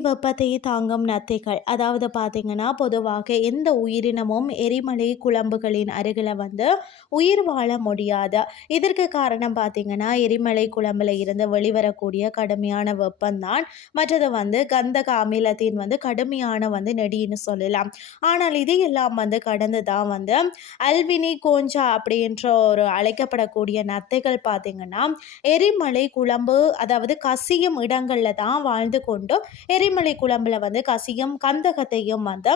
வெப்பத்தை தாங்கும் நத்தைகள். அதாவது பார்த்தீங்கன்னா பொதுவாக எந்த உயிரினமும் எரிமலை குழம்புகளின் அருகில் வந்து உயிர் வாழ முடியாது. இதற்கு காரணம் பார்த்தீங்கன்னா எரிமலை குழம்புல இருந்து வெளிவரக்கூடிய கடுமையான வெப்பம்தான். மற்றது வந்து கந்தக அமிலத்தின் வந்து கடுமையான வந்து நெடின்னு சொல்லலாம். ஆனால் இது எல்லாம் வந்து கடந்து தான் வந்து அல்வினி கோஞ்சா அப்படின்ற ஒரு அழைக்கப்படக்கூடிய நத்தைகள் பார்த்தீங்கன்னா எரிமலை குழம்பு அதாவது கசியும் இடங்களில் தான் வாழ்ந்து கொண்டு எரிமலை குழம்புல வந்து கசியும் கந்தகத்தையும் வந்து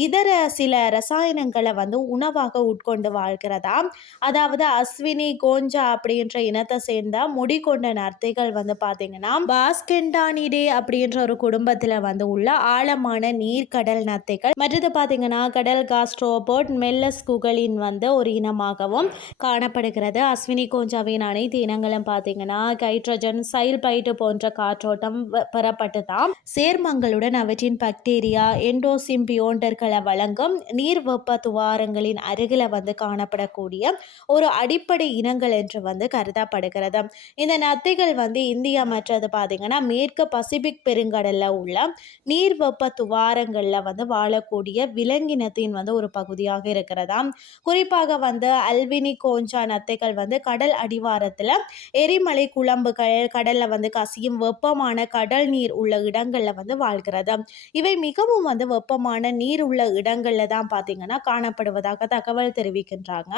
இதர சில ரசாயனங்களை வந்து உணவாக உட்கொண்டு வாழ்கிறதா? அதாவது அஸ்வினி கோஞ்சா அப்படின்ற இனத்தை சேர்ந்த முடி கொண்ட நர்த்தைகள் வந்து பார்த்தீங்கன்னா பாஸ்கெண்டானிடே அப்படின்ற ஒரு குடும்பத்தில் வந்து உள்ள ஆழமான நீர்க்கடல் நத்தைகள் மற்றது பார்த்தீங்கன்னா கடல் காஸ்ட்ரோபோட் மெல்லஸ் குகளின் வந்து ஒரு இனமாகவும் காணப்படுகிறது. அஸ்வினி கோஞ்சாவின் அனைத்து இனங்களும் பார்த்தீங்கன்னா ஹைட்ரஜன் சைல்பைட்டு போன்ற காற்றோட்டம் பெறப்பட்டு தான் சேர்மங்களுடன் அவற்றின் பாக்டீரியா எண்டோசிம்பியோண்டர்களை வழங்கும் நீர் வெப்ப துவாரங்களின் அருகில் வந்து காணப்படக்கூடிய ஒரு அடிப்படை இனங்கள் என்று வந்து கருதப்படுகிறது. இந்த நத்தைகள் வந்து இந்தியா மற்றது பார்த்திங்கன்னா மேற்கு பசிபிக் பெருங்கடலில் உள்ள நீர் வெப்ப துவாரங்களில் வந்து வாழக்கூடிய விலங்கினத்தின் வந்து ஒரு பகுதியாக இருக்கிறதா? குறிப்பாக வந்து அல்வினி கோஞ்சா நத்தைகள் வந்து கடல் அடிவாரத்தில் எரிமலை குழம்புகள் கடலில் வந்து கசியும் வெப்பமான கடல் நீர் உள்ள இடங்களில் வந்து வாழ்கிறது. இவை மிகவும் வந்து வெப்பமான நீர் உள்ள இடங்களில் தான் பார்த்தீங்கன்னா காணப்படுவதாக தகவல் தெரிவிக்கின்றாங்க.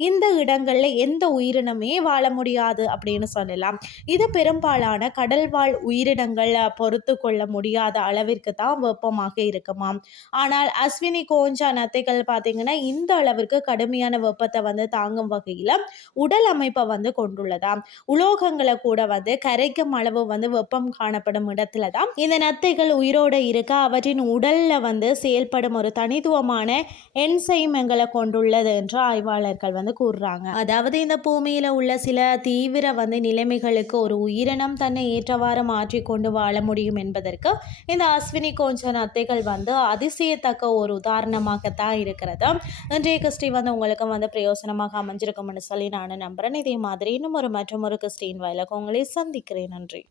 இந்த இடங்களில் எந்த உயிரினமே வாழ முடியாது அப்படின்னு சொல்லலாம். இது பெரும்பாலான கடல்வாழ் உயிரினங்களை பொறுத்து கொள்ள முடியாத அளவிற்கு தான் வெப்பமாக இருக்குமாம் ஆனால் அஸ்வினி கோஞ்சா நத்தைகள் பார்த்தீங்கன்னா இந்த அளவிற்கு கடுமையான வெப்பத்தை வந்து தாங்கும் வகையில் உடல் அமைப்பை வந்து கொண்டுள்ளதாம் உலோகங்களை கூட வந்து கரைக்கும் அளவு வந்து வெப்பம் காணப்படும் இடத்துல தான் இந்த நத்தைகள் உயிரோடு இருக்க அவற்றின் உடலில் வந்து செயல்படும் ஒரு தனித்துவமான என்சைமங்களை கொண்டுள்ளது என்று ஆய்வாளர்கள் வந்து கூறுறாங்க. அதாவது இந்த பூமியில் உள்ள சில தீவிர வந்து நிலைமைகளுக்கு ஒரு உயிரினம் தன்னை ஏற்றவாறு மாற்றிக்கொண்டு வாழ முடியும் என்பதற்கு இந்த அஸ்வினி கொஞ்ச நத்தைகள் வந்து அதிசயத்தக்க ஒரு உதாரணமாகத்தான் இருக்கிறது. இன்றைய கிறிஸ்டி வந்து உங்களுக்கு வந்து பிரயோசனமாக அமைஞ்சிருக்கும்னு சொல்லி நான் நம்புகிறேன் இதே மாதிரி இன்னும் ஒரு மற்றும் ஒரு கிறிஸ்டின் வயலுக்கு உங்களை சந்திக்கிறேன். நன்றி.